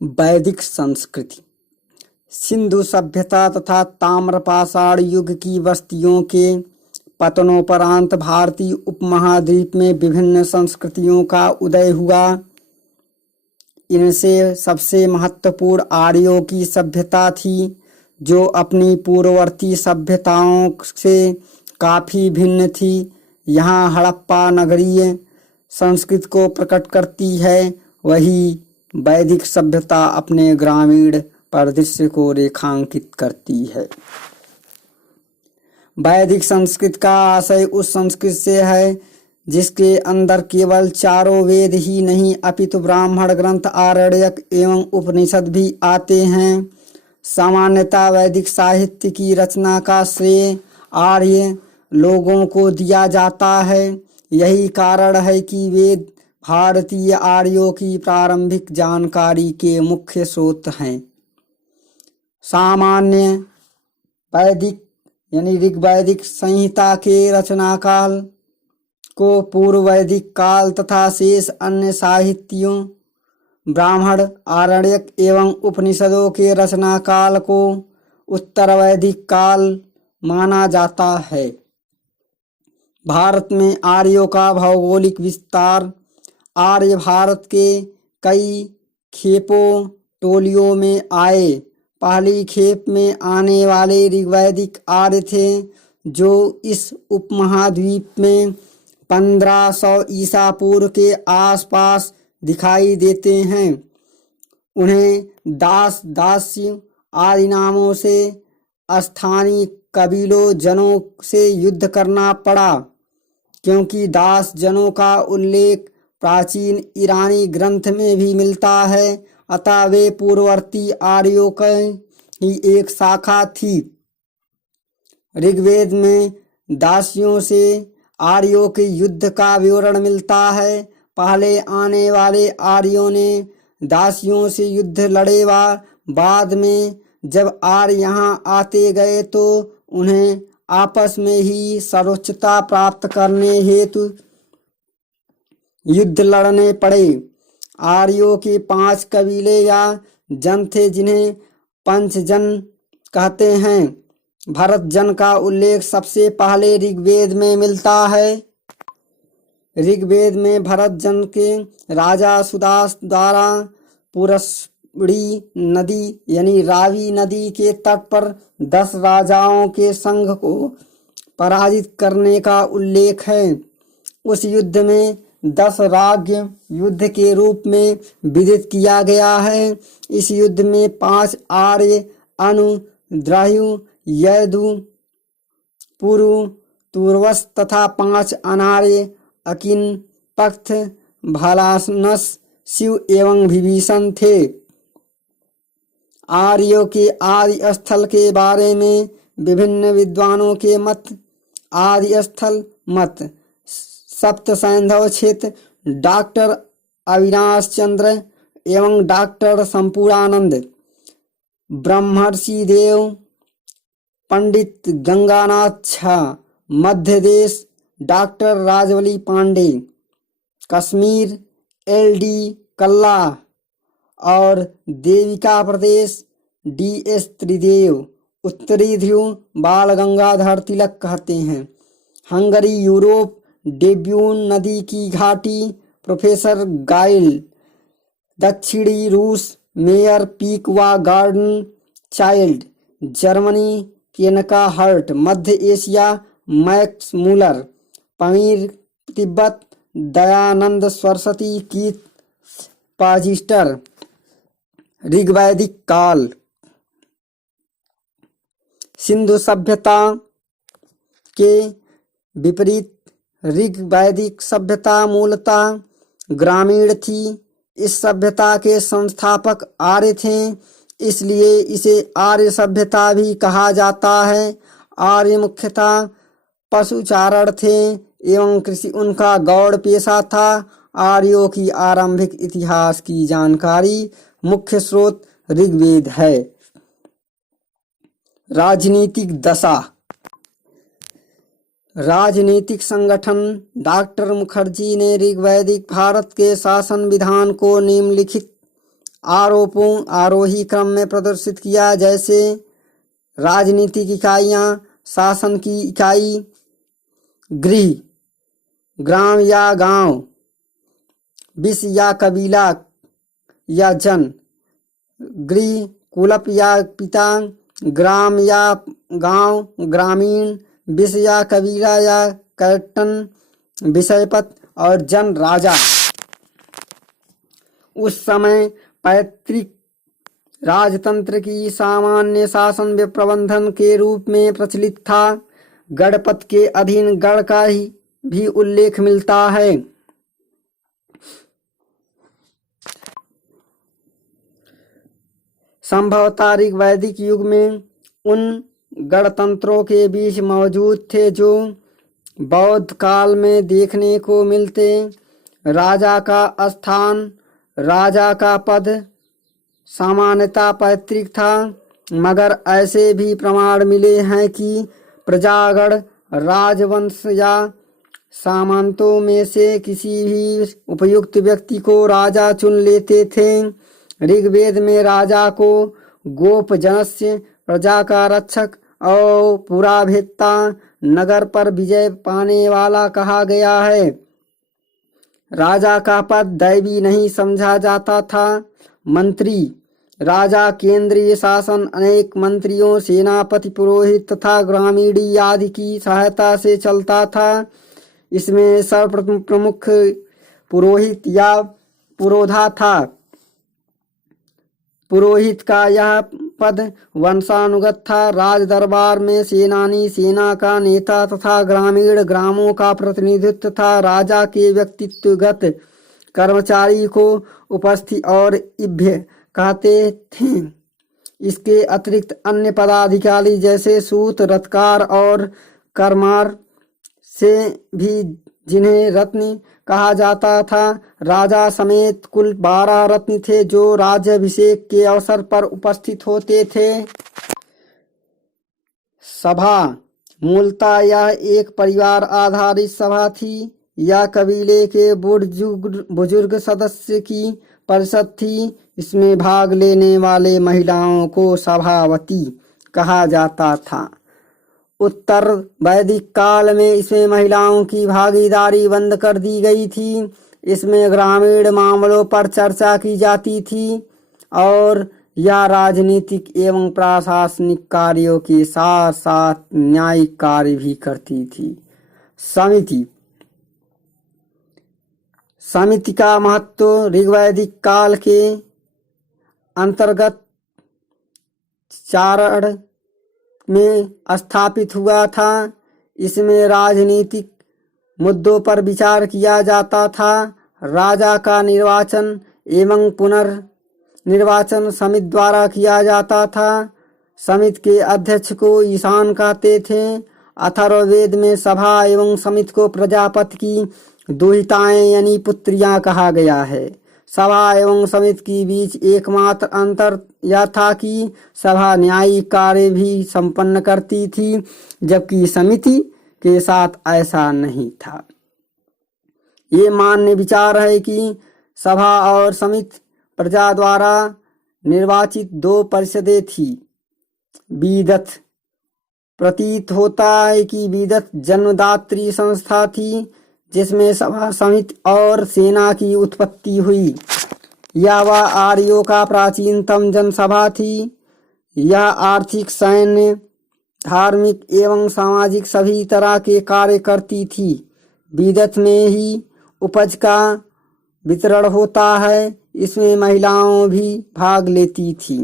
वैदिक संस्कृति सिंधु सभ्यता तथा ताम्रपाषाण युग की बस्तियों के पतनोपरांत भारतीय उपमहाद्वीप में विभिन्न संस्कृतियों का उदय हुआ। इनसे सबसे महत्वपूर्ण आर्यों की सभ्यता थी, जो अपनी पूर्ववर्ती सभ्यताओं से काफ़ी भिन्न थी। यहाँ हड़प्पा नगरीय संस्कृति को प्रकट करती है, वही वैदिक सभ्यता अपने ग्रामीण परिदृश्य को रेखांकित करती है। वैदिक संस्कृति का आशय उस संस्कृति से है जिसके अंदर केवल चारों वेद ही नहीं अपितु ब्राह्मण ग्रंथ, आरण्यक एवं उपनिषद भी आते हैं। सामान्यतः वैदिक साहित्य की रचना का श्रेय आर्य लोगों को दिया जाता है। यही कारण है कि वेद भारतीय आर्यों की प्रारंभिक जानकारी के मुख्य स्रोत हैं। सामान्य वैदिक यानी ऋग्वैदिक संहिता के रचनाकाल को पूर्व वैदिक काल तथा शेष अन्य साहित्यों ब्राह्मण, आरण्यक एवं उपनिषदों के रचनाकाल को उत्तर वैदिक काल माना जाता है। भारत में आर्यों का भौगोलिक विस्तार आर्य भारत के कई खेपों टोलियों में आए। पहली खेप में आने वाले ऋग्वैदिक आर्य थे, जो इस उपमहाद्वीप में 1500 ईसा पूर्व के आसपास दिखाई देते हैं। उन्हें दास, दास्य आदि नामों से स्थानीय कबीलों जनों से युद्ध करना पड़ा, क्योंकि दास जनों का उल्लेख प्राचीन ईरानी ग्रंथ में भी मिलता है। अतः वे पूर्ववर्ती आर्यों की ही एक शाखा थी। ऋग्वेद में दासियों से आर्यों के युद्ध का विवरण मिलता है। पहले आने वाले आर्यों ने दासियों से युद्ध लड़े व बाद में जब आर्य यहाँ आते गए तो उन्हें आपस में ही सर्वोच्चता प्राप्त करने हेतु युद्ध लड़ने पड़े। आर्यों के 5 कबीले या जन थे, जिन्हें पंचजन कहते हैं। भरत जन का उल्लेख सबसे पहले ऋग्वेद में मिलता है। ऋग्वेद में भरत जन के राजा सुदास द्वारा पुरस्पड़ी नदी यानी रावी नदी के तट पर 10 राजाओं के संघ को पराजित करने का उल्लेख है। उस युद्ध में 10 राज्य युद्ध के रूप में विदित किया गया है। इस युद्ध में 5 आर्य अनु, द्रह्यु, यदु, पुरु, तुर्वस तथा 5 अनार्य अकिन, पक्थ, भालानस, शिव एवं विभीषण थे। आर्यों के आदि स्थल के बारे में विभिन्न विद्वानों के मत। आदि स्थल मत सप्त सैंधव क्षेत्र डॉक्टर अविनाश चंद्र एवं डॉक्टर संपूर्णानंद, ब्रह्मर्षि देव, पंडित गंगानाथ झा, मध्य देश डॉक्टर राजवली पांडे, कश्मीर LD कल्ला और देविका प्रदेश DS त्रिदेव, उत्तरी ध्रुव बाल गंगाधर तिलक कहते हैं। हंगरी यूरोप डेब्यून नदी की घाटी प्रोफेसर गाइल, दक्षिणी रूस मेयर पीक व गार्डन चाइल्ड, जर्मनी केनका हर्ट, मध्य Asia Max Muller, Pamir Tibet Dayanand Saraswati कीत पाजिस्टर। ऋग्वैदिक काल सिंधु सभ्यता के विपरीत ऋग्वैदिक सभ्यता मूलतः ग्रामीण थी। इस सभ्यता के संस्थापक आर्य थे, इसलिए इसे आर्य सभ्यता भी कहा जाता है। आर्य मुख्यतः पशुचारण थे एवं कृषि उनका गौड़ पेशा था। आर्यों की आरंभिक इतिहास की जानकारी मुख्य स्रोत ऋग्वेद है। राजनीतिक दशा राजनीतिक संगठन डॉक्टर मुखर्जी ने ऋग्वैदिक भारत के शासन विधान को निम्नलिखित आरोपों आरोही क्रम में प्रदर्शित किया, जैसे राजनीतिक इकाइयां, शासन की इकाई, गृह, ग्राम या गांव, विष या कबीला या जन, गृह, कुलप या पिता, ग्राम या गांव, ग्रामीण, विष या कबीला या कैटन, विषयपत, और जन राजा। उस समय पैतृक राजतंत्र की सामान्य शासन व प्रबंधन के रूप में प्रचलित था। गणपत के अधीन गण का भी उल्लेख मिलता है। संभवतः ऋग वैदिक युग में उन गणतंत्रों के बीच मौजूद थे जो बौद्ध काल में देखने को मिलते। राजा का स्थान, राजा का पद सामान्यतः पैतृक था, मगर ऐसे भी प्रमाण मिले हैं कि प्रजागण, राजवंश या सामंतों में से किसी भी उपयुक्त व्यक्ति को राजा चुन लेते थे। ऋग्वेद में राजा को गोपजनस्य, प्रजा का रक्षक और पुराभेत्ता, नगर पर विजय पाने वाला कहा गया है। राजा का पद दैवी नहीं समझा जाता था। मंत्री, राजा केंद्रीय शासन अनेक मंत्रियों, सेनापति, पुरोहित तथा ग्रामीणी आदि की सहायता से चलता था। इसमें सर्वप्रथम प्रमुख पुरोहित या पुरोधा था। पुरोहित का यह पद वंशानुगत था। राज दरबार में सेनानी, सेना का नेता तथा ग्रामीण, ग्रामों का प्रतिनिधित्व था। राजा के व्यक्तित्वगत कर्मचारी को उपस्थि और इभ्य कहते थे। इसके अतिरिक्त अन्य पदाधिकारी जैसे सूत, रथकार और करमार से भी, जिन्हें रत्न कहा जाता था। राजा समेत कुल 12 रत्न थे जो राज्याभिषेक के अवसर पर उपस्थित होते थे। सभा, मूलतः यह एक परिवार आधारित सभा थी या कबीले के बुजुर्ग सदस्य की परिषद थी। इसमें भाग लेने वाले महिलाओं को सभावती कहा जाता था। उत्तर वैदिक काल में इसमें महिलाओं की भागीदारी बंद कर दी गई थी। इसमें ग्रामीण मामलों पर चर्चा की जाती थी और यह राजनीतिक एवं प्रशासनिक कार्यों के साथ साथ न्यायिक कार्य भी करती थी। समिति, समिति का महत्व ऋग्वैदिक काल के अंतर्गत चारण में स्थापित हुआ था। इसमें राजनीतिक मुद्दों पर विचार किया जाता था। राजा का निर्वाचन एवं पुनर्निर्वाचन समिति द्वारा किया जाता था। समिति के अध्यक्ष को ईशान कहते थे। अथर्ववेद में सभा एवं समिति को प्रजापति की दुहिताएं यानी पुत्रियां कहा गया है। सभा एवं समिति के बीच एकमात्र अंतर यह था कि सभा न्यायिक कार्य भी संपन्न करती थी, जबकि समिति के साथ ऐसा नहीं था। ये मान्य विचार है कि सभा और समिति प्रजा द्वारा निर्वाचित 2 परिषदें थी। विदथ, प्रतीत होता है कि विदथ जन्मदात्री संस्था थी जिसमें सभा, समिति और सेना की उत्पत्ति हुई। यह वह आर्यों का प्राचीनतम जनसभा थी। यह आर्थिक, सैन्य, धार्मिक एवं सामाजिक सभी तरह के कार्य करती थी। विदथ में ही उपज का वितरण होता है। इसमें महिलाओं भी भाग लेती थी।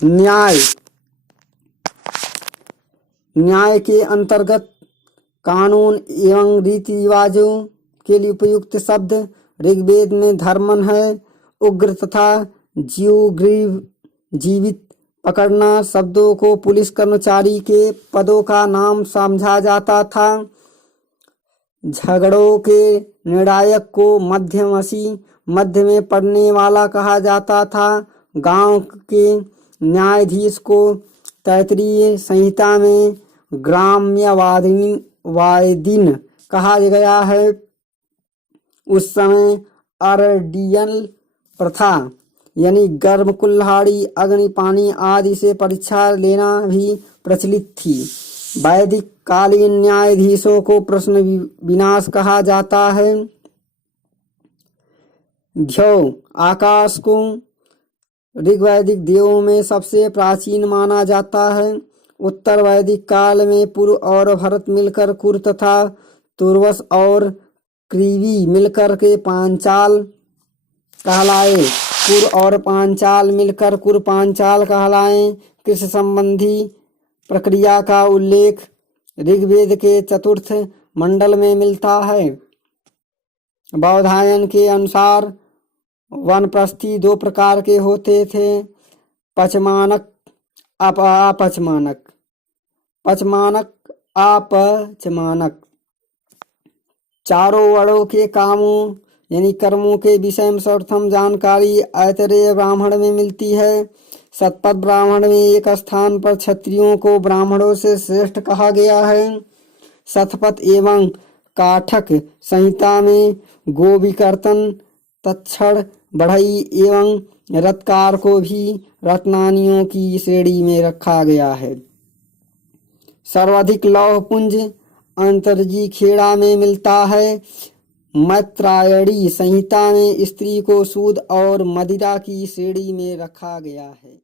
न्याय, न्याय के अंतर्गत कानून एवं रीति रिवाजों के लिए उपयुक्त शब्द ऋग्वेद में धर्मन है। उग्र तथा जीवित पकड़ना शब्दों को पुलिस कर्मचारी के पदों का नाम समझा जाता था। झगड़ों के निर्णायक को मध्यमसी, मध्य में पड़ने वाला कहा जाता था। गांव के न्यायाधीश को तैत्तिरीय संहिता में ग्राम्यवादिन कहा गया है। उस समय अर्डियन प्रथा यानी गर्म, कुल्हाड़ी, अग्नि, पानी आदि से परीक्षा लेना भी प्रचलित थी। वैदिक कालीन न्यायाधीशों को प्रश्न विनाश कहा जाता है। ध्येय, आकाश को ऋग्वैदिक देवों में सबसे प्राचीन माना जाता है। उत्तर वैदिक काल में पुर और भरत मिलकर कुर तथा तुर्वस और क्रीवी मिलकर के पांचाल कहलाए। कुर और पांचाल मिलकर कुर पांचाल कहलाए। कृषि संबंधी प्रक्रिया का उल्लेख ऋग्वेद के चतुर्थ मंडल में मिलता है। बौधायन के अनुसार वनप्रस्थी 2 प्रकार के होते थे, पचमानक, अपचमानक। पचमानक, अपचमानक चारों वर्णों के कामों यानी कर्मों के विषय में सर्वप्रथम जानकारी ऐतरेय ब्राह्मण में मिलती है। शतपथ ब्राह्मण में एक स्थान पर क्षत्रियों को ब्राह्मणों से श्रेष्ठ कहा गया है। शतपथ एवं काठक संहिता में गोविकर्तन, तक्षण, बढ़ई एवं रत्कार को भी रत्नानियों की श्रेणी में रखा गया है। सर्वाधिक लौह पुंज अंतर्जी खेड़ा में मिलता है। मैत्रायणी संहिता में स्त्री को सूद और मदिरा की श्रेणी में रखा गया है।